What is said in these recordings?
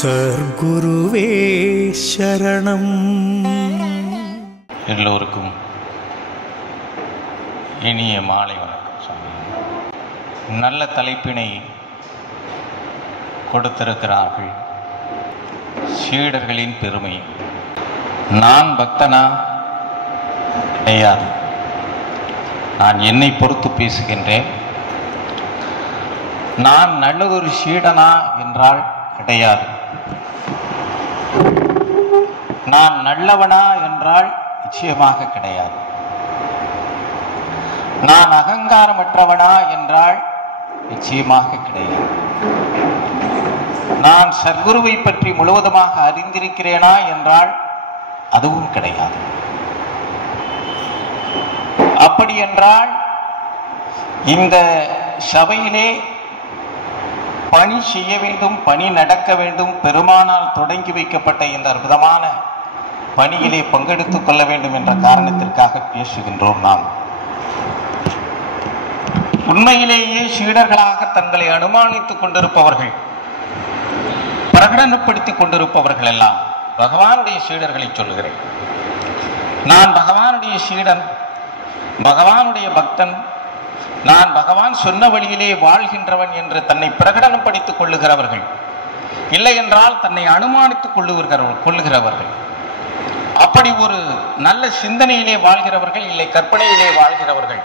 சர்க்குருவே சரணம். எல்லோருக்கும் இனிய மாலை வணக்கம். சுவாமி நல்ல தலைப்பினை கொடுத்திருக்கிறார்கள். சீடர்களின் பெருமை. நான் பக்தனா? கிடையாது. நான் என்னை பொறுத்து பேசுகின்றேன். நான் நல்லதொரு சீடனா என்றால் கிடையாது. நான் நல்லவனா என்றால் நிச்சயமாக கிடையாது. நான் அகங்காரமற்றவனா என்றால் நிச்சயமாக கிடையாது. நான் சத்குருவை பற்றி முழுவதுமாக அறிந்திருக்கிறேனா என்றால் அதுவும் கிடையாது. அப்படி என்றால் இந்த சபையிலே பணி செய்ய வேண்டும், பணி நடக்க வேண்டும், பெருமானால் தொடங்கி வைக்கப்பட்ட இந்த அற்புதமான பணியிலே பங்கெடுத்துக் கொள்ள வேண்டும் என்ற காரணத்திற்காக பேசுகின்றோம். நாம் உண்மையிலேயே சீடர்களாக தங்களை அனுமானித்துக் கொண்டிருப்பவர்கள், பிரகடனப்படுத்திக் கொண்டிருப்பவர்கள் எல்லாம் பகவானுடைய சீடர்களை சொல்லுகிறேன். நான் பகவானுடைய சீடன், பகவானுடைய பக்தன், நான் பகவான் சொன்ன வழியிலே வாழ்கின்றவன் என்று தன்னை பிரகடனப்படுத்திக் கொள்ளுகிறவர்கள், இல்லை என்றால் தன்னை அனுமானித்துக் கொள்ளுகிறவர்கள், அப்படி ஒரு நல்ல சிந்தனையிலே வாழ்கிறவர்கள், இல்லை கற்பனையிலே வாழ்கிறவர்கள்.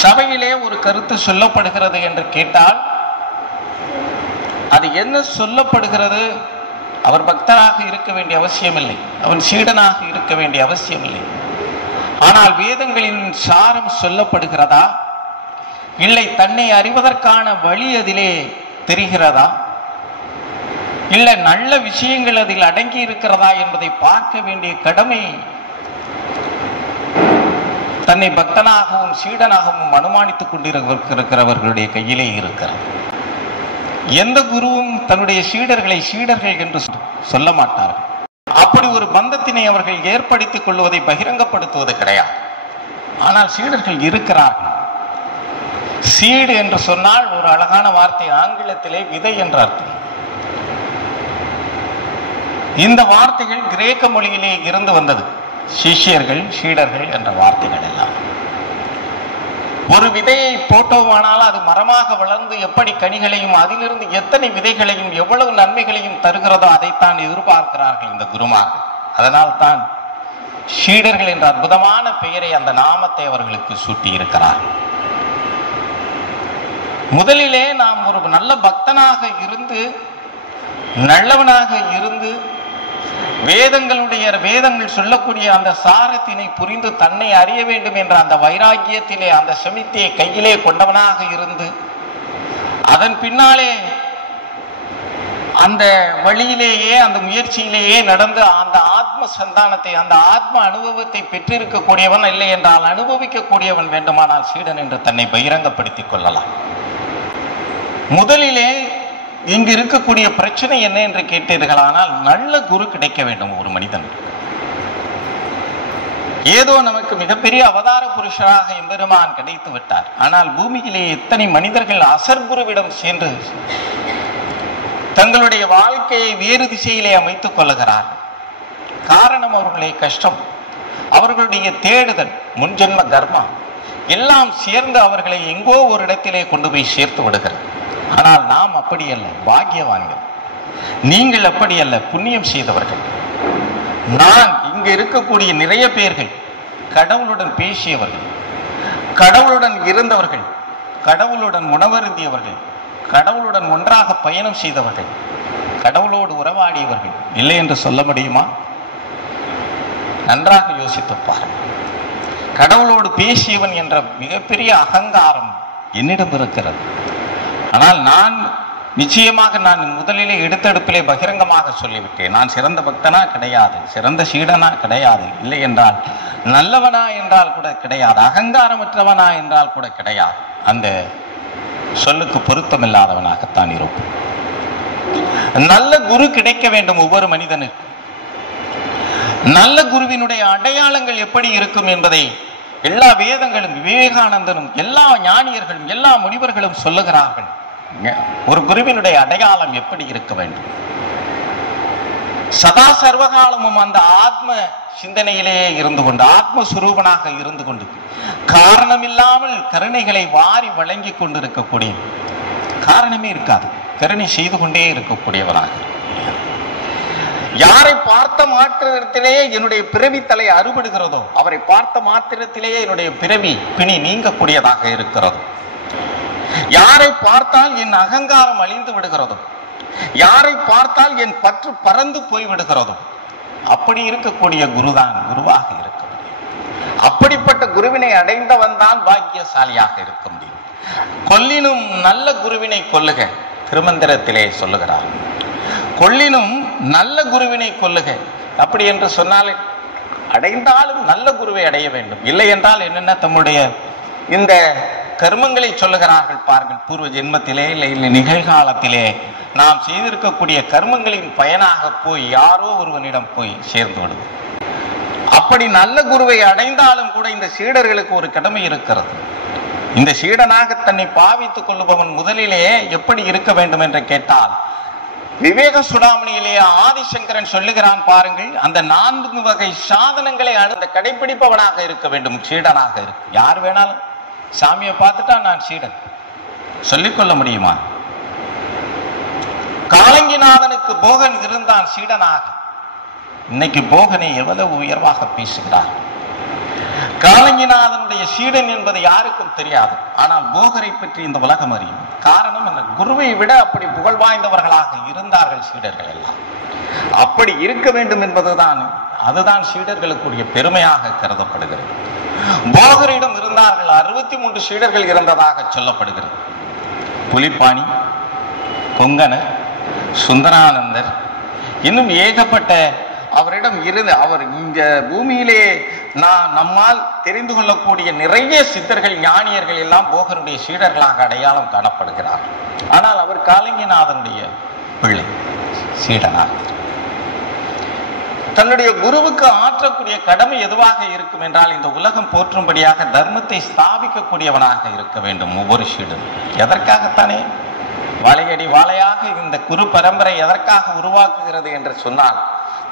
சபையிலே ஒரு கருத்து சொல்லப்படுகிறது என்று கேட்டால் அது என்ன சொல்லப்படுகிறது? அவர் பக்தராக இருக்க வேண்டிய அவசியமில்லை, அவன் சீடனாக இருக்க வேண்டிய அவசியமில்லை. ஆனால் வேதங்களின் சாரம் சொல்லப்படுகிறதா, இல்லை தன்னை அறிவதற்கான வழி அதிலே தெரிகிறதா, இல்லை நல்ல விஷயங்கள் அதில் அடங்கி இருக்கிறதா என்பதை பார்க்க வேண்டிய கடமை தன்னை பக்தனாகவும் சீடனாகவும் அனுமானித்துக் கொண்டிருக்கிறவர்களுடைய கையிலே இருக்கிறது. எந்த குருவும் தன்னுடைய சீடர்களை சீடர்கள் என்று சொல்ல மாட்டார்கள். அப்படி ஒரு பந்தத்தினை அவர்கள் ஏற்படுத்திக் கொள்வதை பகிரங்கப்படுத்துவது கிடையாது. ஆனால் சீடர்கள் இருக்கிறார்கள். சீடு என்று சொன்னால் ஒரு அழகான வார்த்தை, ஆங்கிலத்திலே விதை என்ற அர்த்தம். இந்த வார்த்தைகள் கிரேக்க மொழியிலே இருந்து வந்தது. சிஷ்யர்கள், சீடர்கள் என்ற வார்த்தைகள் எல்லாம். ஒரு விதையை போட்டோமானால் அது மரமாக வளர்ந்து எப்படி கனிகளையும் அதிலிருந்து எத்தனை விதைகளையும் எவ்வளவு நன்மைகளையும் தருகிறதோ அதைத்தான் எதிர்பார்க்கிறார்கள் இந்த குருமார்கள். அதனால் தான் சீடர்கள் என்ற அற்புதமான பெயரை, அந்த நாமத்தை அவர்களுக்கு சூட்டி இருக்கிறார்கள். முதலிலே நாம் ஒரு நல்ல பக்தனாக இருந்து, நல்லவனாக இருந்து, வேதங்கள் சொல்லக்கூடிய அந்த சாரத்தினை புரிந்து தன்னை அறிய வேண்டும் என்ற அந்த வைராக்கியத்திலே அந்த சமித்தியை கையிலே கொண்டவனாக இருந்து, அதன் பின்னாலே அந்த வழியிலேயே அந்த முயற்சியிலேயே நடந்து அந்த ஆத்ம சந்தானத்தை, அந்த ஆத்ம அனுபவத்தை பெற்றிருக்கக்கூடியவன், இல்லை என்றால் அனுபவிக்கக்கூடியவன் வேண்டுமானால் சீடன் என்று தன்னை பகிரங்கப்படுத்திக் கொள்ளலாம். முதலிலே இங்கு இருக்கக்கூடிய பிரச்சனை என்ன என்று கேட்டீர்களானால், நல்ல குரு கிடைக்க வேண்டும் ஒரு மனிதனுக்கு. ஏதோ நமக்கு மிகப்பெரிய அவதார புருஷராக எம்பெருமான் கிடைத்து விட்டார். ஆனால் பூமியிலே எத்தனை மனிதர்கள் அசர்குருவிடம் சென்று தங்களுடைய வாழ்க்கையை வேறு திசையிலே அமைத்துக் கொள்ளுகிறார். காரணம் அவர்களுடைய கஷ்டம், அவர்களுடைய தேடுதல், முன்ஜென்ம கர்மா எல்லாம் சேர்ந்து அவர்களை எங்கோ ஒரு இடத்திலே கொண்டு போய் சேர்த்து விடுகிறது. ஆனால் நாம் அப்படி அல்ல, பாக்கியவான்கள். நீங்கள் அப்படி அல்ல, புண்ணியம் செய்தவர்கள். நான் இங்கு இருக்கக்கூடிய நிறைய பேர்கள் கடவுளுடன் பேசியவர்கள், கடவுளுடன் இருந்தவர்கள், கடவுளுடன் உணவருந்தியவர்கள், கடவுளுடன் ஒன்றாக பயணம் செய்தவர்கள், கடவுளோடு உறவாடியவர்கள். இல்லை என்று சொல்ல முடியுமா? நன்றாக யோசித்து பாருங்கள். கடவுளோடு பேசியவன் என்ற மிகப்பெரிய அகங்காரம் என்னிடம் இருக்கிறது. ஆனால் நான் நிச்சயமாக முதலிலே எடுத்தெடுப்பிலே பகிரங்கமாக சொல்லிவிட்டேன், நான் சிறந்த பக்தனா கிடையாது, சிறந்த சீடனா கிடையாது, இல்லை என்றால் நல்லவனா என்றால் கூட கிடையாது, அகங்காரமற்றவனா என்றால் கூட கிடையாது. அந்த சொல்லுக்கு பொருத்தமில்லாதவனாகத்தான் இருப்பேன். நல்ல குரு கிடைக்க வேண்டும் ஒவ்வொரு மனிதனுக்கு. நல்ல குருவினுடைய அடையாளங்கள் எப்படி இருக்கும் என்பதை எல்லா வேதங்களும், விவேகானந்தனும், எல்லா ஞானியர்களும், எல்லா முனிவர்களும் சொல்லுகிறார்கள். ஒரு குருவினுடைய அடையாளம் எப்படி இருக்க வேண்டும்? சதா சர்வகாலமும் அந்த ஆத்ம சிந்தனையிலேயே இருந்து கொண்டு, ஆத்மஸ்வரூபனாக இருந்து கொண்டு, காரணமில்லாமல் கருணைகளை வாரி வழங்கி கொண்டு இருக்கக்கூடிய, காரணமே இருக்காது, கருணை செய்து கொண்டே இருக்கக்கூடியவனாக, யாரை பார்த்த மாத்திரத்திலேயே என்னுடைய பிறவி தலை அறுபடுகிறதோ, அவரை பார்த்த மாத்திரத்திலேயே என்னுடைய பிறவி பிணி நீங்கக்கூடியதாக இருக்கிறதோ, யாரை பார்த்தால் என் அகங்காரம் அழிந்து விடுகிறதோ, யாரை பார்த்தால் என் பற்று பறந்து போய் விடுகிறதோ, அப்படி இருக்கக்கூடிய குருதான் குருவாக இருக்க முடியும். அப்படிப்பட்ட குருவினை அடைந்தவன் தான் பாக்கியசாலியாக இருக்க முடியும். கொல்லினும் நல்ல குருவினை கொல்லுக, திருமந்திரத்திலே சொல்லுகிறார். கொல்லினும் நல்ல குருவினை கொல்லுக. அப்படி என்று சொன்னால் அடைந்தாலும் நல்ல குருவை அடைய வேண்டும். இல்லை என்றால் என்னென்ன தம்முடைய இந்த கர்மங்களை சொல்லுகிறார்கள் பாருங்கள். பூர்வ ஜென்மத்திலே இல்லை நிகழ்காலத்திலே நாம் செய்திருக்கக்கூடிய கர்மங்களின் பயனாக போய் யாரோ ஒருவனிடம் போய் சேர்ந்து விடுவோம். அப்படி நல்ல குருவை அடைந்தாலும் கூட இந்த சீடர்களுக்கு ஒரு கடமை இருக்கிறது. இந்த சீடனாக தன்னை பாவித்துக் கொள்ளுபவன் முதலிலே எப்படி இருக்க வேண்டும் என்று கேட்டால், விவேக சுடாமணியிலே ஆதிசங்கரன் சொல்லுகிறான் பாருங்கள், அந்த 4 வகை சாதனங்களை அந்த கடைபிடிப்பவனாக இருக்க வேண்டும். சீடனாக இருக்கு. யார் வேணாலும் சாமியை பார்த்துட்டா நான் சீடன் சொல்லிக்கொள்ள முடியுமா? காலங்கிநாதனுக்கு போகன் இருந்தான் சீடனாக. இன்னைக்கு போகனை எவ்வளவு உயர்வாக பேசுகிறார். காலங்கிநாதனுடைய சீடன் என்பது யாருக்கும் தெரியாது. ஆனால் போகரை பற்றி இந்த உலகம் அறியும். காரணம் என்ன? குருவை விட அப்படி புகழ் வாய்ந்தவர்களாக இருந்தார்கள் சீடர்கள் எல்லாம். அப்படி இருக்க வேண்டும் என்பதுதான், அதுதான் சீடர்களுக்குரிய பெருமையாக கருதப்படுகிறது. போகரிடம் இருந்தார்கள் 63 சீடர்கள் இருந்ததாக சொல்லப்படுகிறது. புலிப்பாணி, கொங்கணர், சுந்தரானந்தர், இன்னும் ஏகப்பட்ட அவரிடம் இருந்து, அவர் இந்த பூமியிலே நம்மால் தெரிந்து கொள்ளக்கூடிய நிறைய சித்தர்கள் ஞானியர்கள் எல்லாம் போகருடைய சீடர்களாக அடையாளம் காணப்படுகிறார். ஆனால் அவர் காலங்கிநாதனுடைய பிள்ளை, சீடனாக. தன்னுடைய குருவுக்கு ஆற்றக்கூடிய கடமை எதுவாக இருக்கும் என்றால், இந்த உலகம் போற்றும்படியாக தர்மத்தை ஸ்தாபிக்கக்கூடியவனாக இருக்க வேண்டும் ஒவ்வொரு சீடனும். எதற்காகத்தானே வாழையடி வாழையாக இந்த குரு பரம்பரை எதற்காக உருவாக்குகிறது என்று சொன்னால்,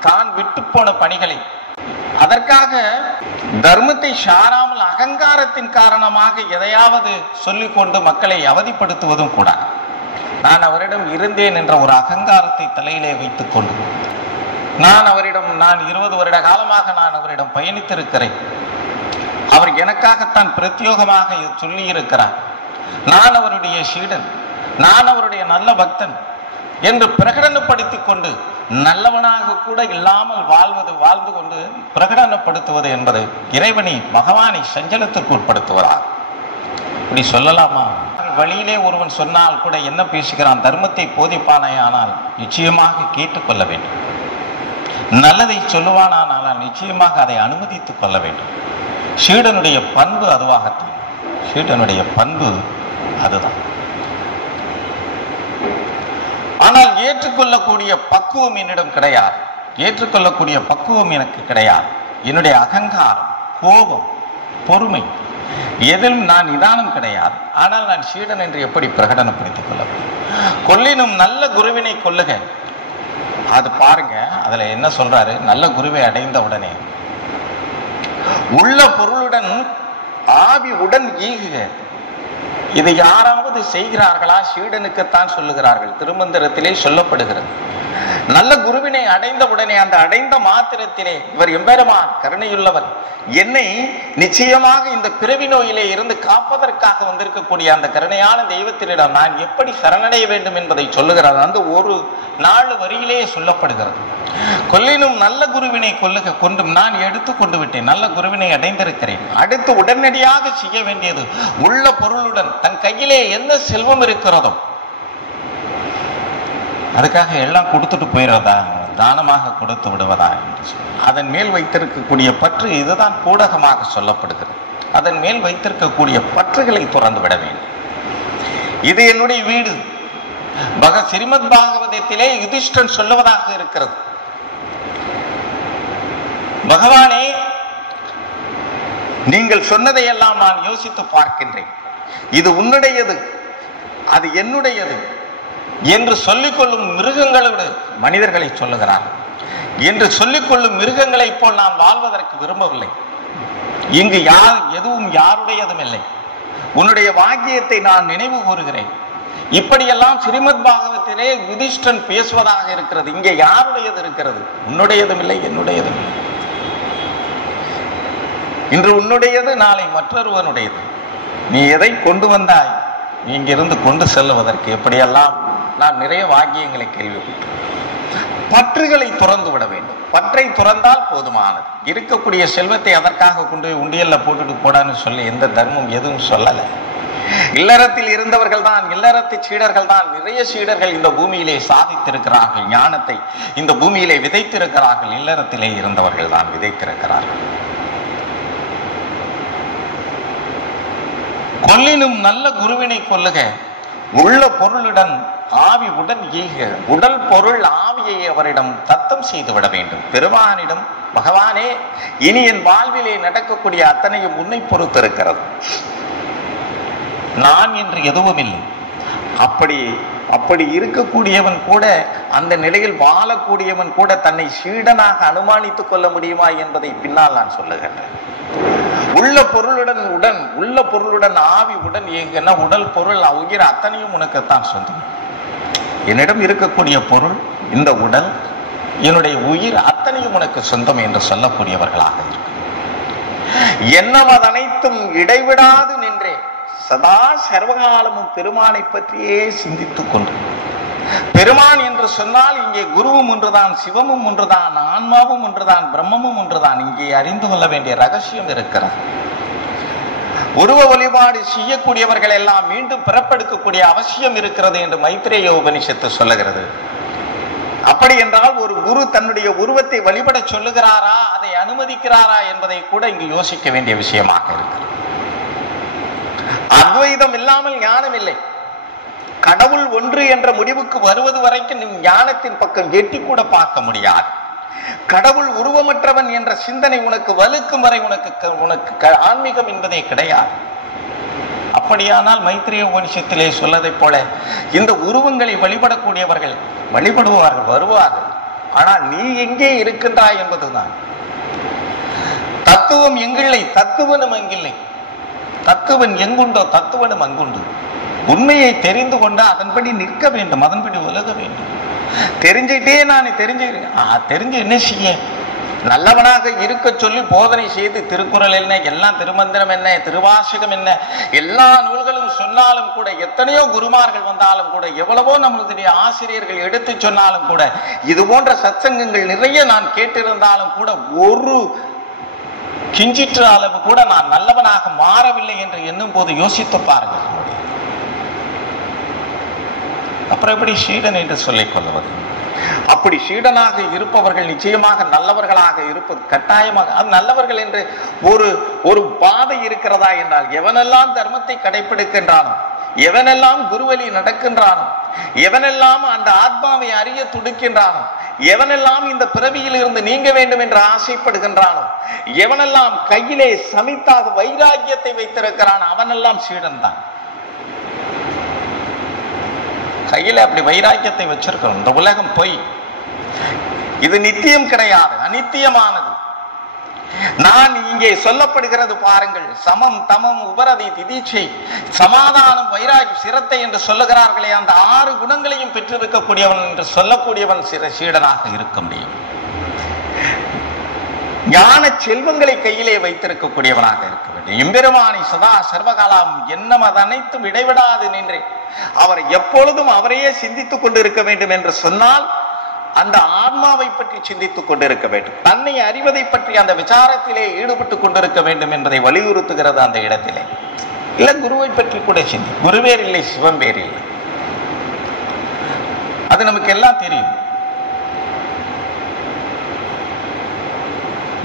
தான் விட்டு போன பணிகளை, அதற்காக தர்மத்தை சாராமல் அகங்காரத்தின் காரணமாக எதையாவது சொல்லிக்கொண்டு மக்களை அவதிப்படுத்துவதும் கூட. நான் அவரிடம் இருந்தேன் என்ற ஒரு அகங்காரத்தை தலையிலே வைத்துக் கொண்டு, நான் 20 வருட காலமாக நான் அவரிடம் பயணித்திருக்கிறேன், அவர் எனக்காகத்தான் பிரத்யோகமாக சொல்லி இருக்கிறார், நான் அவருடைய சீடன், நான் அவருடைய நல்ல பக்தன் என்று பிரகடனப்படுத்திக் கொண்டு, நல்லவனாக கூட இல்லாமல் வாழ்ந்து கொண்டு பிரகடனப்படுத்துவது என்பது இறைவனை, பகவானை சஞ்சலத்திற்கு உட்படுத்துவதா? இப்படி சொல்லலாமா? வழியிலே ஒருவன் சொன்னால் கூட என்ன பேசுகிறான், தர்மத்தை போதிப்பானே ஆனால் நிச்சயமாக கேட்டுக்கொள்ள வேண்டும். நல்லதை சொல்லுவானால் நிச்சயமாக அதை அனுமதித்துக் கொள்ள வேண்டும். சீடனுடைய பண்பு அதுவாகத்தான். சீடனுடைய பண்பு அதுதான். ஆனால் ஏற்றுக்கொள்ளக்கூடிய பக்குவம் என்னிடம் கிடையாது. ஏற்றுக்கொள்ளக்கூடிய பக்குவம் எனக்கு கிடையாது. என்னுடைய அகங்காரம், கோபம், பொறுமை எதிலும் நான் நிதானம் கிடையாது. ஆனால் நான் சீடன் என்று எப்படி பிரகடனப்படுத்திக் கொள்ள முடியும்? கொல்லினும் நல்ல குருவினை கொல்லுக. அது பாருங்க, அதுல என்ன சொல்றாரு? நல்ல குருவை அடைந்த உடனே உள்ள பொருளுடன் ஆவி உடன் ஈகுக. இதை யாராவது செய்கிறார்களா? சீடனுக்குத்தான் சொல்லுகிறார்கள். திருமந்திரத்திலே சொல்லப்படுகிறது. நல்ல குருவினை அடைந்த உடனே, அந்த அடைந்த மாத்திரத்திலே, இவர் எம்பெருமான் கருணையுள்ளவர், என்னை நிச்சயமாக இந்த பிறவி நோயிலே இருந்து காப்பதற்காக வந்திருக்கக்கூடிய அந்த கருணையான தெய்வத்தினிடம் நான் எப்படி சரணடைய வேண்டும் என்பதை சொல்லுகிறார். அந்த ஒரு 4 வரியிலே சொல்லப்படுகிறது. கொல்லினும் நல்ல குருவினை கொல்லுக. கொண்டும் நான் எடுத்து கொண்டு விட்டேன், நல்ல குருவினை அடைந்திருக்கிறேன். அடுத்து உடனடியாக செய்ய வேண்டியது, உள்ள பொருளுடன் தன் கையிலே என்ன செல்வம் இருக்கிறதோ அதுக்காக எல்லாம் கொடுத்துட்டு போயிடுறதா, தானமாக கொடுத்து விடுவதா என்று சொல்லி அதன் மேல் வைத்திருக்கக்கூடிய பற்று, இதுதான் கூடகமாக சொல்லப்படுகிறது. அதன் மேல் வைத்திருக்கக்கூடிய பற்றுகளை துறந்து விட வேண்டும். இது என்னுடைய வீடு. ஸ்ரீமத் பாகவதத்திலே யுதிஷ்டன் சொல்லுவதாக இருக்கிறது, பகவானே, நீங்கள் சொன்னதை எல்லாம் நான் யோசித்து பார்க்கின்றேன். இது உன்னுடையது. அது என்னுடையது என்று சொல்லிக்கொள்ளும் மிருகங்களோடு மனிதர்களை சொல்லுகிறார். என்று சொல்லிக்கொள்ளும் மிருகங்களை போல் நான் வாழ்வதற்கு விரும்பவில்லை. இங்கு எதுவும் யாருடையதும் இல்லை. உன்னுடைய வாக்கியத்தை நான் நினைவு கூறுகிறேன். இப்படியெல்லாம் ஸ்ரீமத் பாகவத்திலே யுதிஷ்டன் பேசுவதாக இருக்கிறது. இங்கே யாருடையது இருக்கிறது? உன்னுடையதும் இல்லை, என்னுடையதும் இல்லை. இன்று உன்னுடையது, நாளை மற்றொருவனுடையது. நீ எதை கொண்டு வந்தாய், நீ இங்கிருந்து கொண்டு செல்லுவதற்கு எப்படியெல்லாம் நான் நிறைய வாக்கியங்களை கேள்விப்பட்டேன். பற்றுகளை துறந்து விட வேண்டும். பற்றை துறந்தால் போதுமானது. இருக்கக்கூடிய செல்வத்தை அதற்காக கொண்டு உண்டியல்ல போட்டுட்டு போடான்னு சொல்லி எந்த தர்மம் எதுவும் சொல்லலை. இல்லறத்தில் இருந்தவர்கள் தான், இல்லறத்து சீடர்கள் தான், நிறைய சீடர்கள் இந்த பூமியிலே சாதித்திருக்கிறார்கள். ஞானத்தை இந்த பூமியிலே விதைத்திருக்கிறார்கள். இல்லறத்திலே இருந்தவர்கள் தான் விதைத்திருக்கிறார்கள். கொல்லினும் நல்ல குருவினை கொல்லுக, உள்ள பொருளுடன் ஆவி உடன் ஈக. உடல் பொருள் ஆவியை அவரிடம் தத்தம் செய்து விட வேண்டும். பெருமானிடம், பகவானே, இனி என் வாழ்விலே நடக்கக்கூடிய அத்தனையும் உன்னை பொறுத்து இருக்கிறது. நான் என்று எதுவும் இல்லை. அப்படி இருக்கக்கூடியவன் கூட, அந்த நிலையில் வாழக்கூடியவன் கூட தன்னை சீடனாக அனுமானித்துக் கொள்ள முடியுமா என்பதை பின்னால் நான் சொல்லுகின்றேன். உள்ள பொருளுடன் ஆவி உடன் இயங்குன. உடல் பொருள் உயிர் அத்தனையும் உனக்குத்தான் சொந்தம். என்னிடம் இருக்கக்கூடிய பொருள், இந்த உடல், என்னுடைய உயிர் அத்தனையும் உனக்கு சொந்தம் என்று சொல்லக்கூடியவர்களாக இருக்கு. எண்ணம் அதனைத்தும் இடைவிடாது நின்றே சதா சர்வகாலமும் பெருமானை பற்றியே சிந்தித்துக் கொண்டு. பெருமான் என்று சொன்னால் இங்கே குருவும் ஒன்றுதான், சிவமும் ஒன்றுதான், ஆன்மாவும் ஒன்றுதான், பிரம்மமும் ஒன்றுதான். இங்கே அறிந்து கொள்ள வேண்டிய ரகசியம் இருக்கிறது. உருவ வழிபாடு செய்யக்கூடியவர்கள் எல்லாம் மீண்டும் பிறப்பெடுக்கக்கூடிய அவசியம் இருக்கிறது என்று மைத்ரேய உபனிஷத்து சொல்லுகிறது. அப்படி என்றால் ஒரு குரு தன்னுடைய உருவத்தை வழிபட சொல்லுகிறாரா, அதை அனுமதிக்கிறாரா என்பதை கூட இங்கு யோசிக்க வேண்டிய விஷயமாக இருக்கிறது. அத்வைதம் இல்லாமல் ஞானம் இல்லை. கடவுள் ஒன்று என்ற முடிவுக்கு வருவது வரைக்கும் ஞானத்தின் பக்கம் எட்டி கூட பார்க்க முடியாது. கடவுள் உருவமற்றவன் என்ற சிந்தனை உனக்கு வலுக்கும் வரை உனக்கு ஆன்மீகம் என்பதே கிடையாது. அப்படியானால் மைத்ரேய உபனிஷத்திலே சொல்லதை போல இந்த உருவங்களை வழிபடக்கூடியவர்கள் வழிபடுவார்கள், வருவார்கள். ஆனால் நீ எங்கே இருக்கின்றாய் என்பதுதான். தத்துவம் எங்கில்லை, தத்துவனும் அங்கில்லை. தத்துவன் எங்குண்டோ தத்துவனும் அங்குண்டு. உண்மையை தெரிந்து கொண்டு அதன்படி நிற்க வேண்டும், அதன்படி உலக வேண்டும். தெரிஞ்சுட்டே நான் தெரிஞ்சு என்ன செய்ய, நல்லவனாக இருக்க சொல்லி போதனை செய்து திருக்குறள் என்ன, எல்லாம் திருமந்திரம் என்ன, திருவாசகம் என்ன, எல்லா நூல்களும் சொன்னாலும் கூட, எத்தனையோ குருமார்கள் வந்தாலும் கூட, எவ்வளவோ நம்மளுடைய ஆசிரியர்கள் எடுத்து சொன்னாலும் கூட, இது போன்ற சத்சங்கங்கள் நிறைய நான் கேட்டிருந்தாலும் கூட, ஒரு கிஞ்சிற்று அளவு கூட நான் நல்லவனாக மாறவில்லை என்று எண்ணும் போது யோசித்து பாருங்கள். அப்புறம் எப்படி சீடன் என்று சொல்லிக் கொள்வது? அப்படி சீடனாக இருப்பவர்கள் நிச்சயமாக நல்லவர்களாக இருப்பது கட்டாயமாக. அது நல்லவர்கள் என்று ஒரு பாதை இருக்கிறதா என்றால், எவனெல்லாம் தர்மத்தை கடைபிடிக்கின்றானோ, எவனெல்லாம் குருவழி நடக்கின்றானோ, எவனெல்லாம் அந்த ஆத்மாவை அறிய துடிக்கின்றானோ, எவனெல்லாம் இந்த பிறவியில் இருந்து நீங்க வேண்டும் என்று ஆசைப்படுகின்றானோ, எவனெல்லாம் கையிலே சமித்தாக வைராக்கியத்தை வைத்திருக்கிறான், அவனெல்லாம் சீடன் தான். கையில அப்படி வைராக்கியத்தை வச்சிருக்கணும். இந்த உலகம் பொய், இது நித்தியம் கிடையாது, அநித்தியமானது. நான் இங்கே சொல்லப்படுகிறது பாருங்கள், சமம் தமம் உபரதி திதீட்சை, சமாதானம் வைராகியம் சிரத்தை என்று சொல்லுகிறார்களே, அந்த 6 குணங்களையும் பெற்றிருக்கக்கூடியவன் என்று சொல்லக்கூடியவன் சீடனாக இருக்க முடியும். ஞான செல்வங்களை கையிலே வைத்திருக்கக்கூடியவனாக இருக்க வேண்டும். எம்பெருமானை சதா சர்வகாலம் எண்ணம் அதனைத்தும் இடைவிடாது நின்றே அவர் எப்பொழுதும் அவரையே சிந்தித்துக் கொண்டு இருக்க வேண்டும் என்று சொன்னால், அந்த ஆன்மாவை பற்றி சிந்தித்துக் கொண்டிருக்க வேண்டும். தன்னை அறிவதை பற்றி அந்த விசாரத்திலே ஈடுபட்டுக் கொண்டிருக்க வேண்டும் என்பதை வலியுறுத்துகிறது அந்த இடத்திலே. இல்ல குருவை பற்றி கூட சிந்தி. குருவேர் இல்லை, சிவம் வேறு இல்லை, அது நமக்கு எல்லாம் தெரியும்.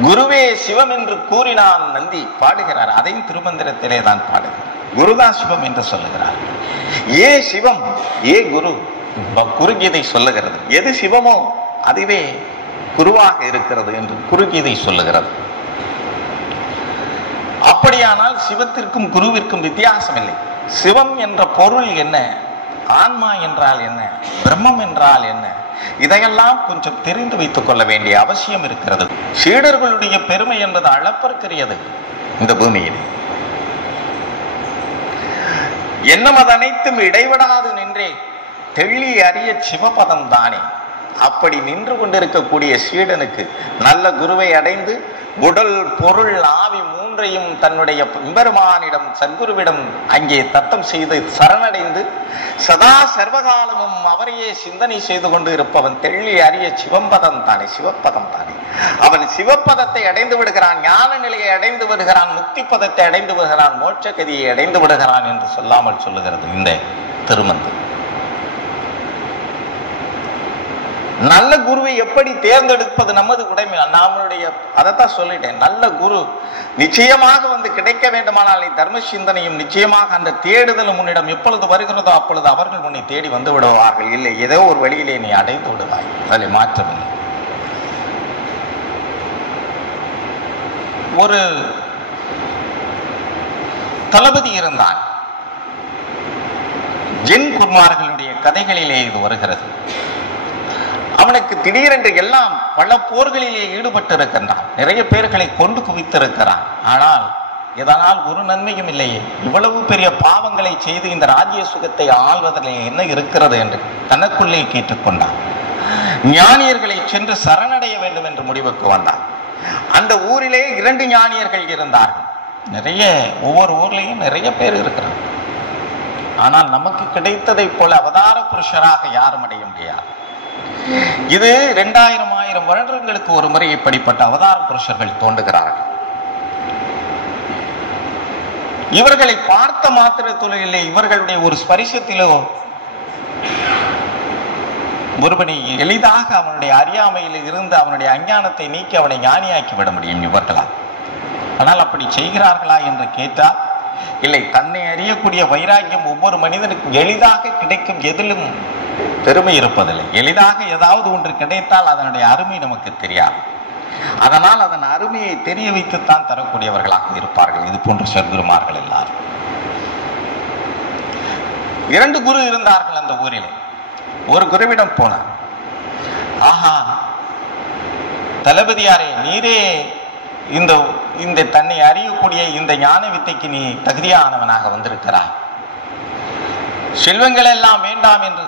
குருவே சிவம் என்று கூறினான் நந்தி பாடுகிறார். அதையும் திருமந்திரத்திலே தான் பாடுகிறார். குருதான் சிவம் என்று சொல்லுகிறார். ஏ சிவம் ஏ குரு, குருகீதை சொல்லுகிறது. எது சிவமோ அதுவே குருவாக இருக்கிறது என்று குருகீதை சொல்லுகிறது. அப்படியானால் சிவத்திற்கும் குருவிற்கும் வித்தியாசம் இல்லை. சிவம் என்ற பொருள் என்ன, ஆன்மா என்றால் என்ன, பிரம்மம் என்றால் என்ன, இதையெல்லாம் கொஞ்சம் தெரிந்து வைத்துக் கொள்ள வேண்டிய அவசியம் இருக்கிறது. சீடர்களுடைய பெருமை என்பது அளப்பற்கரியது. இந்த பூமியில் எண்ணம் அது அனைத்தும் இடைவிடாது நின்றே தெள்ளி அறிய சிவபதம் தானே. அப்படி நின்று கொண்டிருக்கக்கூடிய சீடனுக்கு நல்ல குருவை அடைந்து உடல் பொருள் ஆவி மூன்றையும் தன்னுடைய பெருமானிடம் சத்குருவிடம் அங்கே தத்தம் செய்து சரணடைந்து சதா சர்வகாலமும் அவரையே சிந்தனை செய்து கொண்டு இருப்பவன் தெள்ளி அறிய சிவம்பதம் தானே, சிவப்பதம் தானே. அவன் சிவப்பதத்தை அடைந்து விடுகிறான், ஞான நிலையை அடைந்து விடுகிறான், முக்தி பதத்தை அடைந்து விடுகிறான், மோட்ச கதியை அடைந்து விடுகிறான் என்று சொல்லாமல் சொல்லுகிறது இந்த திருமந்திரம். நல்ல குருவை எப்படி தேர்ந்தெடுப்பது நமது உடைமை. நம்மளுடைய அதைத்தான் சொல்லிட்டேன். நல்ல குரு நிச்சயமாக வந்து கிடைக்க வேண்டுமானால் நீ தர்ம சிந்தனையும் நிச்சயமாக அந்த தேடுதலும் உன்னிடம் எப்பொழுது வருகிறதோ அப்பொழுது அவர்கள் உன்னை தேடி வந்து விடுவார்கள். இல்லை, ஏதோ ஒரு வழியிலே நீ அடைந்து விடுவாய். அதில் மாற்றமில்லை. ஒரு தளபதி இருந்தான். ஜென் குர்மார்களுடைய கதைகளிலே இது வருகிறது. அவனுக்கு திடீரென்று எல்லாம் பல போர்களிலே ஈடுபட்டு இருக்கின்றான், நிறைய பேர்களை கொண்டு குவித்திருக்கிறான். ஆனால் இதனால் ஒரு நன்மையும் இல்லையே, இவ்வளவு பெரிய பாவங்களை செய்து இந்த ராஜ்ய சுகத்தை ஆள்வதிலே என்ன இருக்கிறது என்று தனக்குள்ளே கேட்டுக்கொண்டான். ஞானியர்களை சென்று சரணடைய வேண்டும் என்று முடிவுக்கு வந்தான். அந்த ஊரிலே 2 ஞானியர்கள் இருந்தார்கள். நிறைய ஒவ்வொரு ஊர்லேயும் நிறைய பேர் இருக்கிறார். ஆனால் நமக்கு கிடைத்ததை போல அவதார புருஷராக யாரும் அடைய முடியாது. இது 2000 வருடங்களுக்கு ஒரு முறை இப்படிப்பட்ட அவதார புருஷர்கள் தோன்றுகிறார்கள். இவர்களை பார்த்த மாத்திரத்திலே இவர்களுடைய ஒரு ஸ்பரிசத்திலோ ஒருவனை எளிதாக அவனுடைய அறியாமையில் இருந்து அவனுடைய அஞ்ஞானத்தை நீக்கி அவனை ஞானியாக்கி விட முடியும் இவர்களால். ஆனால் அப்படி செய்கிறார்களா என்று கேட்டால் இல்லை. தன்னை அறியக்கூடிய வைராக்கியம் ஒவ்வொரு மனிதனுக்கும் எளிதாக கிடைக்கும். எதிலும் பெருமை இருப்பதில்லை. எளிதாக ஏதாவது ஒன்று கிடைத்தால் அதனுடைய அருமை நமக்கு தெரியாது. அதனால் அதன் அருமையை தெரிய வைத்துத்தான் தரக்கூடியவர்களாக இருப்பார்கள் இது போன்ற சத்குருமார்கள் எல்லாரும். 2 குரு இருந்தார்கள் அந்த ஊரிலே. ஒரு குருவிடம் போனார். ஆஹா, தளபதியாரே, நீரே இந்த தன்னை அறியக்கூடிய இந்த ஞான வித்தைக்கு நீ தகுதியானவனாக வந்திருக்கிறாய். செல்வங்கள் எல்லாம் வேண்டாம் என்று,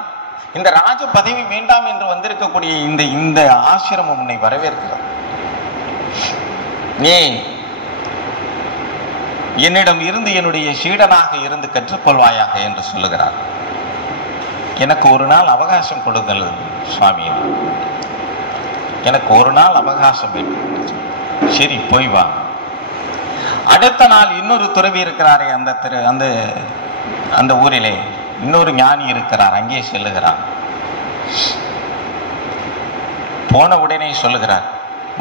இந்த ராஜ பதவி வேண்டாம் என்று வந்திருக்கக்கூடிய இந்த ஆசிரமம் உன்னை வரவேற்கிறது. நீ என்னிடம் இருந்து என்னுடைய சீடனாக இருந்து கற்றுக்கொள்வாயாக என்று சொல்லுகிறார். எனக்கு ஒரு நாள் அவகாசம் கொடுங்கள் சுவாமி, எனக்கு ஒரு நாள் அவகாசம் வேண்டும். சரி, போய் வா. அடுத்த நாள் இன்னொரு துறவி இருக்கிறாரே அந்த ஊரிலே இன்னொரு ஞானி இருக்கிறார். அங்கே செல்லுகிறார். போன உடனே சொல்லுகிறார்,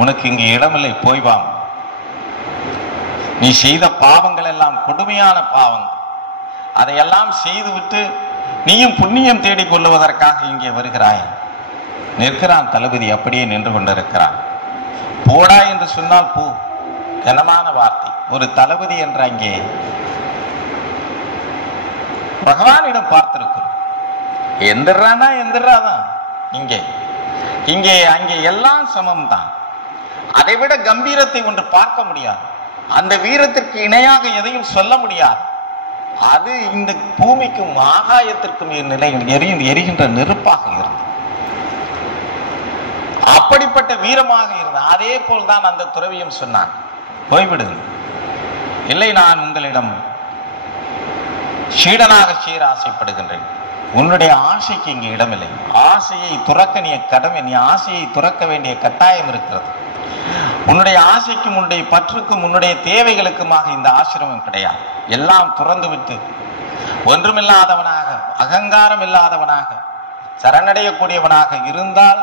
உனக்கு இங்கு இடமில்லை, போய் வா. நீ செய்த பாவங்கள் எல்லாம் கொடுமையான பாவங்கள். அதையெல்லாம் செய்துவிட்டு நீயும் புண்ணியம் தேடிக் கொள்ளுவதற்காக இங்கே வருகிறாய். நிற்கிறான் தளபதி, அப்படியே நின்று கொண்டிருக்கிறான். போடா என்று சொன்னால் போ, கனமான வார்த்தை. ஒரு தளபதி என்ற அங்கே பகவானிடம் பார்த்திருக்கிறோம். எந்திரானா எந்திராதான். இங்கே அங்கே எல்லாம் சமம் தான். அதைவிட கம்பீரத்தை ஒன்று பார்க்க முடியாது. அந்த வீரத்திற்கு இணையாக எதையும் சொல்ல முடியாது. அது இந்த பூமிக்கும் ஆகாயத்திற்கும் எரிகின்ற நெருப்பாக இருந்தது. அப்படிப்பட்ட வீரமாக இருந்த அதே போல்தான் அந்த துறவியும் சொன்னான், போய்விடு. இல்லை, நான் உங்களிடம் சீடனாக சேர ஆசைப்படுகின்றேன். உன்னுடைய ஆசைக்கு இங்கு இடமில்லை. ஆசையை துறக்க நீ கடமை, நீ ஆசையை துறக்க வேண்டிய கட்டாயம் இருக்கிறது. உன்னுடைய ஆசைக்கும் உன்னுடைய பற்றுக்கும் உன்னுடைய தேவைகளுக்குமாக இந்த ஆசிரமம் கிடையாது. எல்லாம் துறந்து விட்டு ஒன்றுமில்லாதவனாக, அகங்காரம் இல்லாதவனாக, சரணடையக்கூடியவனாக இருந்தால்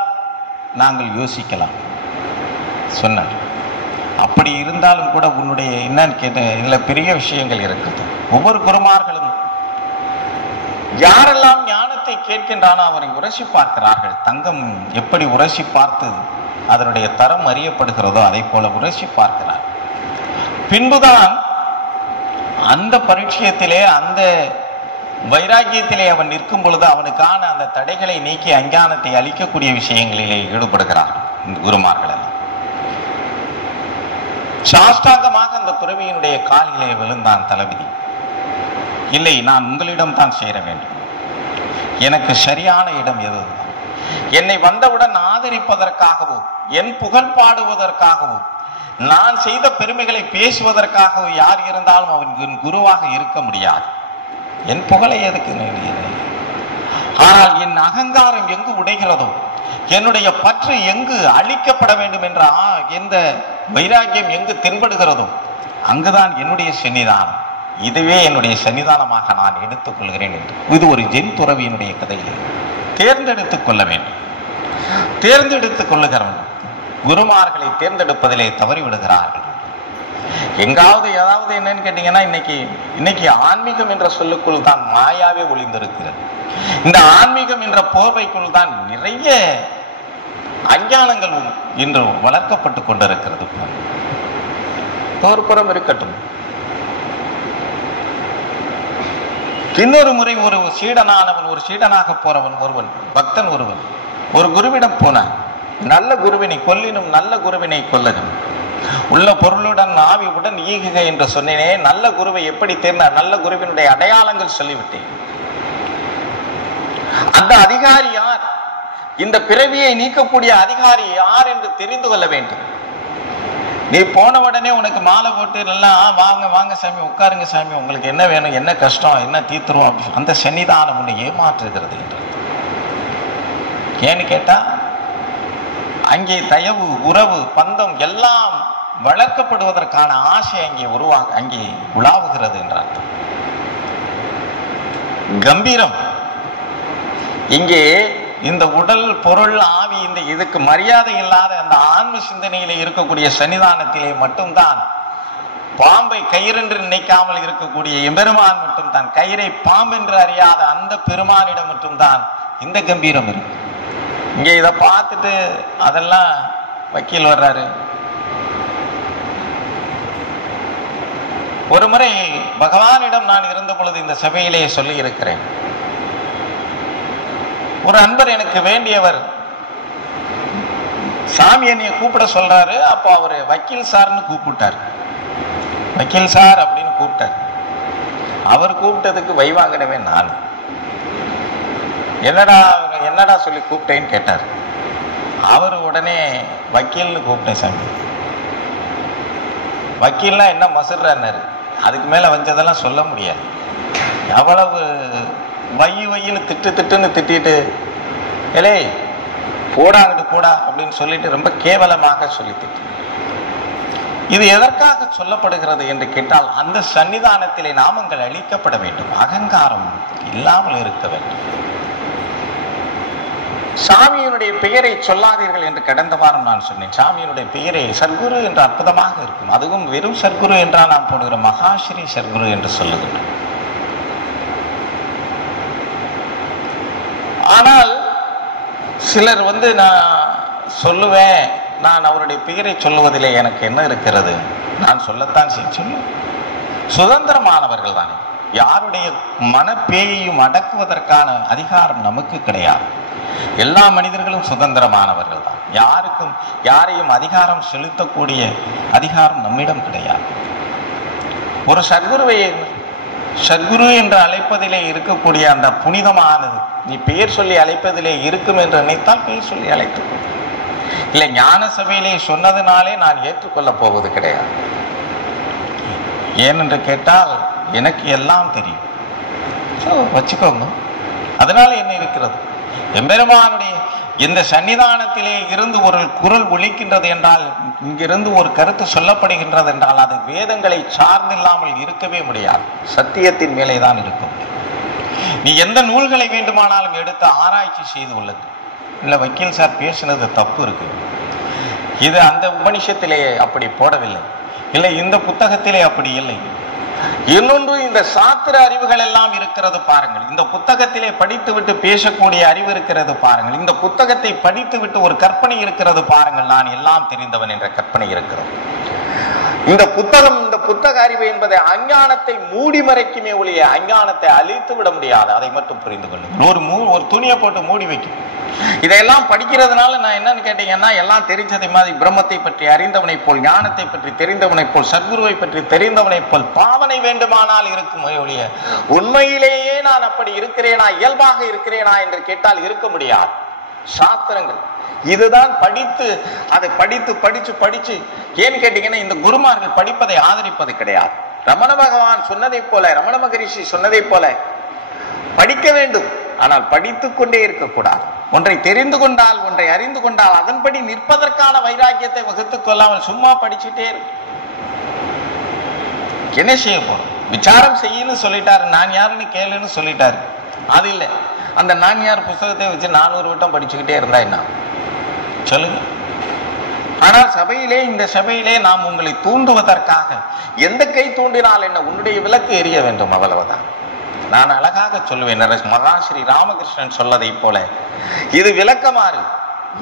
நாங்கள் யோசிக்கலாம் சொன்னார். அப்படி இருந்தாலும் கூட உன்னுடைய என்னன்னு கேட்ட இதுல பெரிய விஷயங்கள் இருக்குது. ஒவ்வொரு குருமார்களும் யாரெல்லாம் ஞானத்தை கேட்கின்றானோ அவரை உரசி பார்க்கிறார்கள். தங்கம் எப்படி உரசி பார்த்து அதனுடைய தரம் அறியப்படுகிறதோ அதை போல உரசி பார்க்கிறார். பின்புதான் அந்த பரிட்சயத்திலே அந்த வைராக்கியத்திலே அவன் நிற்கும் பொழுது அவனுக்கான அந்த தடைகளை நீக்கி அஞ்ஞானத்தை அழிக்கக்கூடிய விஷயங்களிலே ஈடுபடுகிறார் இந்த குருமார்கள் எல்லாம். சாஷ்டாங்கமாக அந்த துறவியினுடைய காலிலே விழுந்தான் தளபதி. இல்லை, நான் உங்களிடம் தான் சேர வேண்டும். எனக்கு சரியான இடம் எதுதான்? என்னை வந்தவுடன் ஆதரிப்பதற்காகவோ, என் புகழ் பாடுவதற்காகவோ, நான் செய்த பெருமைகளை பேசுவதற்காகவோ யார் இருந்தாலும் அவன் என் குருவாக இருக்க முடியாது. என் புகழை எதுக்கு? ஆனால் என் அகங்காரம் எங்கு உடைகிறதோ, என்னுடைய பற்று எங்கு அழிக்கப்பட வேண்டும் என்ற எந்த வைராக்கியம் எங்கு தென்படுகிறதோ அங்குதான் என்னுடைய சன்னிதானம். இதுவே என்னுடைய சன்னிதானமாக நான் எடுத்துக் கொள்கிறேன் என்று இது ஒரு ஜென் துறவியினுடைய கதையில் தேர்ந்தெடுத்துக் கொள்ள வேண்டும். தேர்ந்தெடுத்துக் கொள்ளுகிறவன் குருமார்களை தேர்ந்தெடுப்பதிலே தவறிவிடுகிறார்கள். எங்காவது ஏதாவது என்னன்னு கேட்டீங்கன்னா, இன்னைக்கு ஆன்மீகம் என்ற சொல்லுக்குள் தான் மாயாவே ஒளிந்திருக்கிறது. இந்த ஆன்மீகம் என்ற போர்வைக்குள் தான் நிறைய அஞ்ஞானங்கள் இன்று வளர்க்கப்பட்டு கொண்டிருக்கிறது. ஒரு புறம் இருக்கட்டும், இன்னொரு முறை ஒரு சீடனானவன், ஒரு சீடனாக போறவன் ஒருவன், பக்தன் ஒருவன் ஒரு குருவிடம் போனான். நல்ல குருவினை கொல்லினும் நல்ல குருவினை கொல்லனும், உள்ள பொருளுடன் ஆவியுடன் ஈகுக என்று சொன்னேனே. நல்ல குருவை எப்படி தேர்ந்தார்? நல்ல குருவினுடைய அடையாளங்கள் சொல்லிவிட்டேன். அந்த அதிகாரி யார்? இந்த பிறவியை நீக்கக்கூடிய அதிகாரி யார் என்று தெரிந்து கொள்ள வேண்டும். நீ போன உடனே உனக்கு மாலை போட்டு நல்லா வாங்க வாங்க சாமி, உட்காருங்க சாமி, உங்களுக்கு என்ன வேணும், என்ன கஷ்டம், என்ன தீர்த்துரும் அப்படி அந்த சன்னிதானம் உன்னை ஏமாற்றுகிறது என்று. ஏன்னு கேட்டா, அங்கே தயவு, உறவு, பந்தம் எல்லாம் வளர்க்கப்படுவதற்கான ஆசை அங்கே உலாவுகிறது என்ற அர்த்தம். கம்பீரம் இங்கே இந்த உடல், பொருள், ஆவி, இந்த இதுக்கு மரியாதை இல்லாத அந்த ஆன்ம சிந்தனையிலே இருக்கக்கூடிய சன்னிதானத்திலே மட்டும்தான் பாம்பை கயிறென்று நினைக்காமல் இருக்கக்கூடிய எம்பெருமான் மட்டும்தான், கயிறை பாம்பென்று அறியாத அந்த பெருமானிடம் மட்டும்தான் இந்த கம்பீரம் இருக்கு. இங்கே இதை பார்த்துட்டு அதெல்லாம் வக்கீல் வர்றாரு. ஒரு முறை பகவானிடம் நான் இருந்த பொழுது இந்த சபையிலே சொல்லி இருக்கிறேன். ஒரு அன்பர், எனக்கு வேண்டியவர், சாமி என்னைய கூப்பிட சொல்றாரு. அப்போ அவரு வக்கீல் சார்னு கூப்பிட்டார். வக்கீல் சார் அப்படின்னு கூப்பிட்டார். அவர் கூப்பிட்டதுக்கு வைவாங்கினவே நான். என்னடா சொல்லி கூப்பிட்டேன்னு கேட்டார். அவர் உடனே வக்கீல்னு கூப்பிட்டேன் சாமி. வக்கீல்னா என்ன மசுறாரு, அதுக்கு மேல வந்ததெல்லாம் சொல்ல முடியாது. எவ்வளவு வையின்னு திட்டுன்னு திட்டிட்டு, ஏலே போடாங்கிட்டு போடா அப்படின்னு சொல்லிட்டு ரொம்ப கேவலமாக சொல்லி திட்டு. இது எதற்காக சொல்லப்படுகிறது என்று கேட்டால், அந்த சன்னிதானத்திலே நாமங்கள் அளிக்கப்பட வேண்டும், அகங்காரம் இல்லாமல் இருக்க வேண்டும். சாமியினுடைய பெயரை சொல்லாதீர்கள் என்று கடந்த வாரம் நான் சொன்னேன். சாமியினுடைய பெயரை சர்க்குரு என்று அற்புதமாக இருக்கும். அதுவும் வெறும் சர்க்குரு என்றால் நாம் போடுகிற மகாஸ்ரீ சர்க்குரு என்று சொல்லுகின்றோம். ஆனால் சிலர் நான் சொல்லுவேன், நான் அவருடைய பெயரை சொல்லுவதிலே எனக்கு என்ன இருக்கிறது, நான் சொல்லத்தான் சொல்லு. சுதந்திரமானவர்கள் தானே, யாருடைய மனப்பேயையும் அடக்குவதற்கான அதிகாரம் நமக்கு கிடையாது. எல்லா மனிதர்களும் சுதந்திரமானவர்கள் தான். யாரையும் அதிகாரம் செலுத்தக்கூடிய அதிகாரம் நம்மிடம் கிடையாது. ஒரு சத்குரு என்று அழைப்பதிலே இருக்கக்கூடிய அந்த புனிதமானது, நீ பெயர் சொல்லி அழைப்பதிலே இருக்கும் என்று நினைத்தால் பெயர் சொல்லி அழைத்துக்கொள். இல்லை, ஞான சபையிலே சொன்னதுனாலே நான் ஏற்றுக்கொள்ள போவது கிடையாது. ஏனென்று கேட்டால் எனக்கு எல்லாம் தெரியும், வச்சுக்கோங்க. அதனால என்ன இருக்கிறது? எம்பெருமானுடைய இந்த சன்னிதானத்திலே இருந்து ஒரு குரல் ஒலிக்கின்றது என்றால், இங்கிருந்து ஒரு கருத்து சொல்லப்படுகின்றது என்றால், அது வேதங்களை சார்ந்தில்லாமல் இருக்கவே முடியாது. சத்தியத்தின் மேலே தான் இருக்கும். நீ எந்த நூல்களை வேண்டுமானாலும் எடுத்து ஆராய்ச்சி செய்து உள்ளது. இல்லை, வக்கீல் சார் பேசினது தப்பு இருக்கு, இது அந்த உபனிஷத்திலே அப்படி போடவில்லை, இல்லை இந்த புத்தகத்திலே அப்படி இல்லை. இன்னொன்று, இந்த சாத்திர அறிவுகள் எல்லாம் இருக்கிறது பாருங்கள். இந்த புத்தகத்திலே படித்து விட்டு பேசக்கூடிய அறிவு இருக்கிறது பாருங்கள். இந்த புத்தகத்தை படித்து விட்டு ஒரு கற்பனை இருக்கிறது பாருங்கள், நான் எல்லாம் தெரிந்தவன் என்ற கற்பனை இருக்கிறது. இந்த புத்தக அறிவு என்பதை அஞ்ஞானத்தை மூடி மறைக்குமே ஒழிய அஞ்ஞானத்தை அழித்து விட முடியாது. அதை மட்டும் புரிந்து கொள்ளுங்கள். ஒரு துணியை போட்டு மூடி வைக்கும். இதையெல்லாம் படிக்கிறதுனால நான் என்னன்னு கேட்டீங்கன்னா, எல்லாம் தெரிஞ்சதை மாதிரி பிரம்மத்தை பற்றி அறிந்தவனை போல், ஞானத்தை பற்றி தெரிந்தவனை போல், சத்குருவை பற்றி தெரிந்தவனை போல் பாவனை வேண்டுமானால் இருக்கும் ஒழிய உண்மையிலேயே நான் அப்படி இருக்கிறேனா, இயல்பாக இருக்கிறேனா என்று கேட்டால் இருக்க முடியாது. சாஸ்திரங்கள் இதுதான் படித்து அதை படிச்சு ஏன் கேட்டீங்கன்னா, இந்த குருமார்கள் படிப்பதை ஆதரிப்பது கிடையாது. ரமண பகவான் சொன்னதை போல, ரமண மகரிஷி சொன்னதை போல படிக்க வேண்டும், ஆனால் படித்துக் கொண்டே இருக்கக்கூடாது. ஒன்றை தெரிந்து கொண்டால், ஒன்றை அறிந்து கொண்டால் அதன்படி நிற்பதற்கான வைராக்கியத்தை வகுத்துக் கொள்ளாமல் சும்மா படிச்சுட்டே இருக்கு. என்ன செய்ய போறோம்? விசாரம் செய்யன்னு சொல்லிட்டாரு, நான் யாருன்னு கேளுன்னு சொல்லிட்டாரு. அது இல்லை, அந்த நான் யார் புத்தகத்தை வச்சு 400 வட்டம் படிச்சுக்கிட்டே இருந்தா என்ன சொல்லுங்க. ஆனால் சபையிலே, இந்த சபையிலே நாம் உங்களை தூண்டுவதற்காக எந்த கை தூண்டினால் என்ன, உன்னுடைய விளக்கு எரிய வேண்டும், அவ்வளவுதான். நான் அழகாக சொல்லுவேன், மகாஸ்ரீ ராமகிருஷ்ணன் சொல்லதை போல, இது விளக்கமாறு,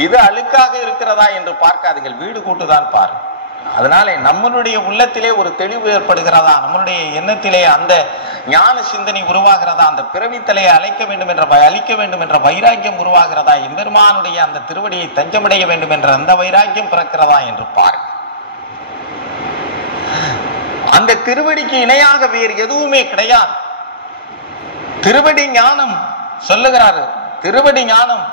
இது அழுக்காக இருக்கிறதா என்று பார்க்காதீர்கள், வீடு கூட்டுதான் பாரு. அதனால நம்மளுடைய உள்ளத்திலே ஒரு தெளிவு ஏற்படுகிறதா, நம்மளுடைய எண்ணத்திலே அந்த ஞான சிந்தனை உருவாகிறதா, அந்த பிறவித்தலையை அழிக்க வேண்டும் என்ற வைராக்கியம் உருவாகிறதா, எம்பெருமானுடைய அந்த திருவடியை தஞ்சமடைய வேண்டும் என்ற அந்த வைராக்கியம் பிறக்கிறதா என்று பாருங்கள். அந்த திருவடிக்கு இணையாக வேறு எதுவுமே கிடையாது. திருவடி ஞானம் சொல்லுகிறாரு, திருவடி ஞானம்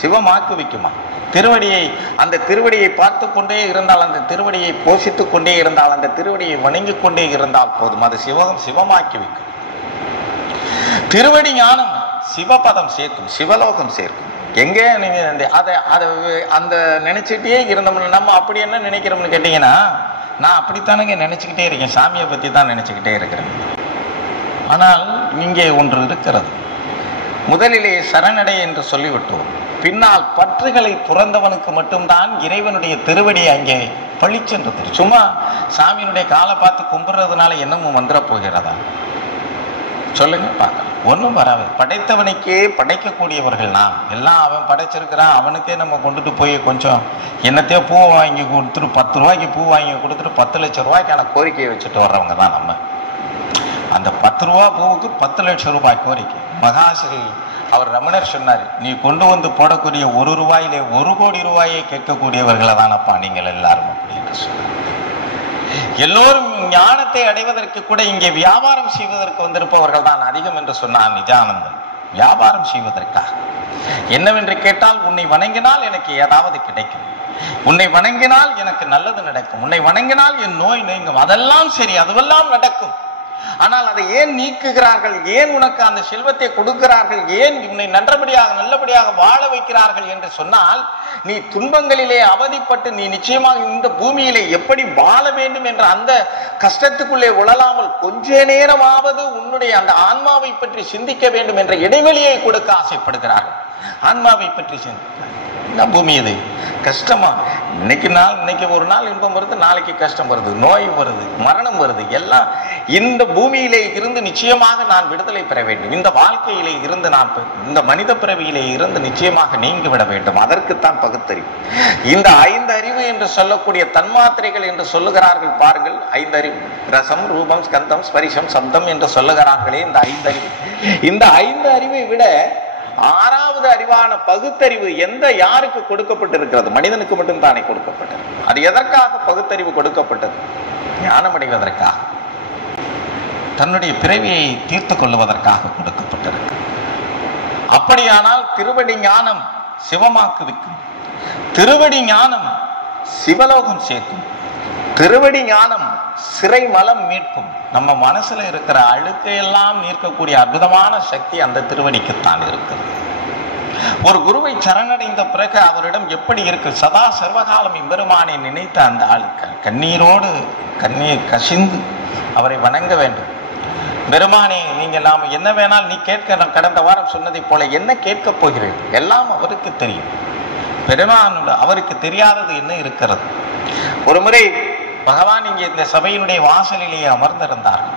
சிவமாக்குவிக்குமா? திருவடியை, அந்த திருவடியை பார்த்து கொண்டே இருந்தால், அந்த திருவடியை போஷித்துக் கொண்டே இருந்தால், அந்த திருவடியை வணங்கிக் கொண்டே இருந்தால் போதும், அது சிவமாக்கி வைக்கும். திருவடி ஞானம் சிவபதம் சேர்க்கும், சிவலோகம் சேர்க்கும். எங்கே நீங்க அந்த நினைச்சிட்டே இருந்தோம்னு, நம்ம அப்படி என்ன நினைக்கிறோம்னு கேட்டீங்கன்னா, நான் அப்படித்தானங்க நினைச்சுக்கிட்டே இருக்கேன், சாமியை பத்தி தான் நினைச்சுக்கிட்டே இருக்கிறேன். ஆனால் இங்கே ஒன்று இருக்கிறது. முதலிலே சரணடை என்று சொல்லிவிட்டோம், பின்னால் பற்றுகளை துறந்தவனுக்கு மட்டும்தான் இறைவனுடைய திருவடி அங்கே பழிச்சென்றது. சும்மா சாமியினுடைய காலை பார்த்து கும்பிடுறதுனால என்னமும் வந்துட போகிறதா சொல்லுங்க பார்க்கலாம். ஒன்றும் வராது. படைத்தவனுக்கே படைக்கக்கூடியவர்கள் நாம் எல்லாம். அவன் படைச்சிருக்கிறான், அவனுக்கே நம்ம கொண்டுட்டு போய் கொஞ்சம் என்னத்தையோ பூ வாங்கி கொடுத்துட்டு, 10 ரூபாய்க்கு பூ வாங்கி கொடுத்துட்டு 10 லட்சம் ரூபாய்க்கான கோரிக்கையை வச்சுட்டு வர்றவங்க தான் நம்ம. அந்த 10 ரூபா பூவுக்கு 10 லட்சம் ரூபாய் கோரிக்கை. மகாஸ்ரீ அவர் ரமணர் சொன்னார், நீ கொண்டு வந்து போடக்கூடிய 1 ரூபாயிலே 1 கோடி ரூபாயை கேட்கக்கூடியவர்களை தானப்பா நீங்கள் எல்லாரும் அப்படின்னு சொன்னார். எல்லோரும் ஞானத்தை அடைவதற்கு கூட இங்கே வியாபாரம் செய்வதற்கு வந்திருப்பவர்கள் தான் அதிகம் என்று சொன்னார் நிஜானந்தன். வியாபாரம் செய்வதற்காக என்னவென்று கேட்டால், உன்னை வணங்கினால் எனக்கு ஏதாவது கிடைக்கும், உன்னை வணங்கினால் எனக்கு நல்லது நடக்கும், உன்னை வணங்கினால் என் நோய் நீங்கும், அதெல்லாம் சரி, அதுவெல்லாம் நடக்கும். ஆனால் அதை ஏன் நீக்குகிறார்கள், ஏன் உனக்கு அந்த செல்வத்தை கொடுக்கிறார்கள், ஏன் உன்னை நல்லபடியாக வாழ வைக்கிறார்கள் என்று சொன்னால், நீ துன்பங்களிலே அவதிப்பட்டு நீ நிச்சயமாக இந்த பூமியிலே எப்படி வாழ வேண்டும் என்ற அந்த கஷ்டத்துக்குள்ளே உழலாமல் கொஞ்ச நேரமாவது உன்னுடைய அந்த ஆன்மாவை பற்றி சிந்திக்க வேண்டும் என்ற இடைவெளியை கொடுக்க ஆசைப்படுகிறார்கள். ஆன்மாவை பற்றி சிந்திக்க என்ன பூமி இது கஷ்டமா? இன்னைக்கு ஒரு நாள் இன்பம் வருது, நாளைக்கு கஷ்டம் வருது, நோய் வருது, மரணம் வருது. எல்லாம் இந்த பூமியிலே இருந்து நிச்சயமாக நான் விடுதலை பெற வேண்டும், இந்த வாழ்க்கையிலே இருந்து நான் இந்த மனித பிறவியிலே இருந்து நிச்சயமாக நீங்கிவிட வேண்டும். அதற்குத்தான் பகுத்தறிவு. இந்த 5 அறிவு என்று சொல்லக்கூடிய தன்மாத்திரைகள் என்று சொல்லுகிறார்கள் பாருங்கள். 5 அறிவு, ரசம், ரூபம், ஸ்கந்தம், ஸ்பரிசம், சப்தம் என்று சொல்லுகிறார்களே, இந்த 5 அறிவு. இந்த 5 அறிவை விட 6வது அறிவான பகுத்தறிவு யாருக்கு கொடுக்கப்பட்டிருக்கிறது? மனிதனுக்கு மட்டும் தானே கொடுக்கப்பட்டது. அது எதற்காக பகுத்தறிவு கொடுக்கப்பட்டது? ஞானம் அடைவதற்காக, தன்னுடைய பிறவியை தீர்த்து கொள்வதற்காக கொடுக்கப்பட்டிருக்கு. அப்படியானால் திருவடி ஞானம் சிவமாக்குவிக்கும், திருவடி ஞானம் சிவலோகம் சேர்க்கும், திருவடி ஞானம் சிறை மலம் மீட்கும். நம்ம மனசுல இருக்கிற அழுக்கையெல்லாம் நீக்கக்கூடிய அற்புதமான சக்தி அந்த திருவடிக்குத்தான் இருக்குது. ஒரு குருவை சரணடைந்த பிறகு அவரிடம் எப்படி இருக்கு? சதா சர்வகாலம் எம்பெருமானை நினைத்த அந்த ஆள் கண்ணீர் கசிந்து அவரை வணங்க வேண்டும். பெருமானே, நீங்க நாம என்ன வேணால் நீ கேட்க, நான் கடந்த வாரம் சொன்னதை போல என்ன கேட்க போகிறேன் எல்லாம் அவருக்கு தெரியும். பெருமானோட அவருக்கு தெரியாதது என்ன இருக்கிறது? ஒரு முறை பகவான் இங்கே இந்த சபையினுடைய வாசலிலேயே அமர்ந்திருந்தார்கள்.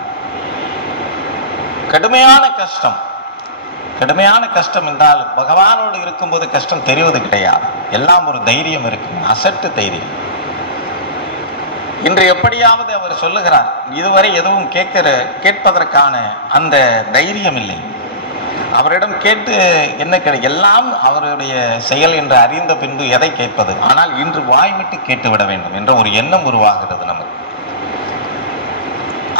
கடுமையான கஷ்டம் என்றால் பகவானோடு இருக்கும்போது கஷ்டம் தெரிவது கிடையாது. எல்லாம் ஒரு தைரியம் இருக்கு, அசட்டு தைரியம். இன்று எப்படியாவது அவர் சொல்லுகிறார், இதுவரை எதுவும் கேட்பதற்கான அந்த தைரியம் இல்லை. அவரிடம் கேட்டு என்ன எல்லாம் அவருடைய செயல் என்று அறிந்த பின்பு எதை கேட்பது? ஆனால் இன்று வாய்விட்டு கேட்டுவிட வேண்டும் என்ற ஒரு எண்ணம் உருவாகிறது நமக்கு.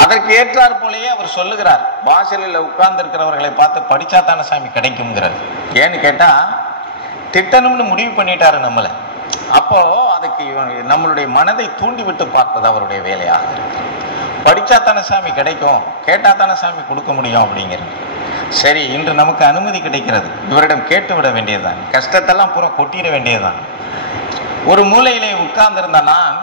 அதற்கு ஏற்றார் போலேயே அவர் சொல்லுகிறார், வாசலில் உட்கார்ந்து இருக்கிறவர்களை பார்த்து படிச்சாத்தான சாமி கிடைக்கும்ங்கிறார். ஏன்னு கேட்டா திட்டணும்னு முடிவு பண்ணிட்டாரு நம்மளை. அப்போ அதுக்கு நம்மளுடைய மனதை தூண்டி விட்டு பார்ப்பது அவருடைய வேலையாக இருக்கு. படிச்சாத்தான சாமி கிடைக்கும், கேட்டாத்தான சாமி கொடுக்க முடியும் அப்படிங்கிறது. சரி, இன்று நமக்கு அனுமதி கிடைக்கிறது, இவரிடம் கேட்டு விட வேண்டியதுதான், கஷ்டத்தெல்லாம் பூரா கொட்டிட வேண்டியதுதான். ஒரு மூலையிலே உட்கார்ந்திருந்த நான்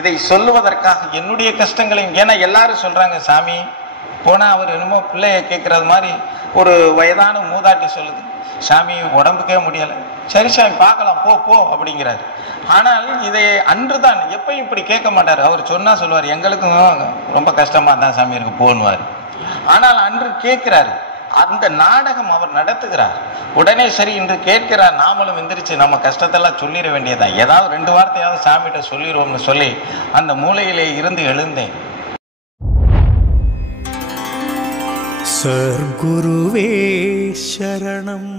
இதை சொல்லுவதற்காக என்னுடைய கஷ்டங்களையும், ஏன்னா எல்லாரும் சொல்றாங்க சாமி போனா அவர் என்னமோ பிள்ளைய கேட்கறது மாதிரி ஒரு வயதான மூதாட்டி சொல்லுது, சாமி உடம்புக்கே முடியல, சரி சாமி பார்க்கலாம் போ போ அப்படிங்கிறாரு. ஆனால் இதை அன்றுதான், எப்பயும் இப்படி கேட்க மாட்டார். அவர் சொன்னா சொல்லுவார், எங்களுக்கும் ரொம்ப கஷ்டமா தான் சாமி இருக்கு போன்னுவார். ஆனால் அன்று கேட்கிறாரு, அந்த நாடகம் அவர் நடத்துகிறார். உடனே சரி இன்று கேட்கிறார், நாமளும் எந்திரிச்சு நம்ம கஷ்டத்தெல்லாம் சொல்லிட வேண்டியதான், ஏதாவது 2 வார்த்தையாவது சாமிகிட்ட சொல்லிடுவோம்னு சொல்லி அந்த மூலையிலே இருந்து எழுந்தேன். சர்க்குருவே சரணம்.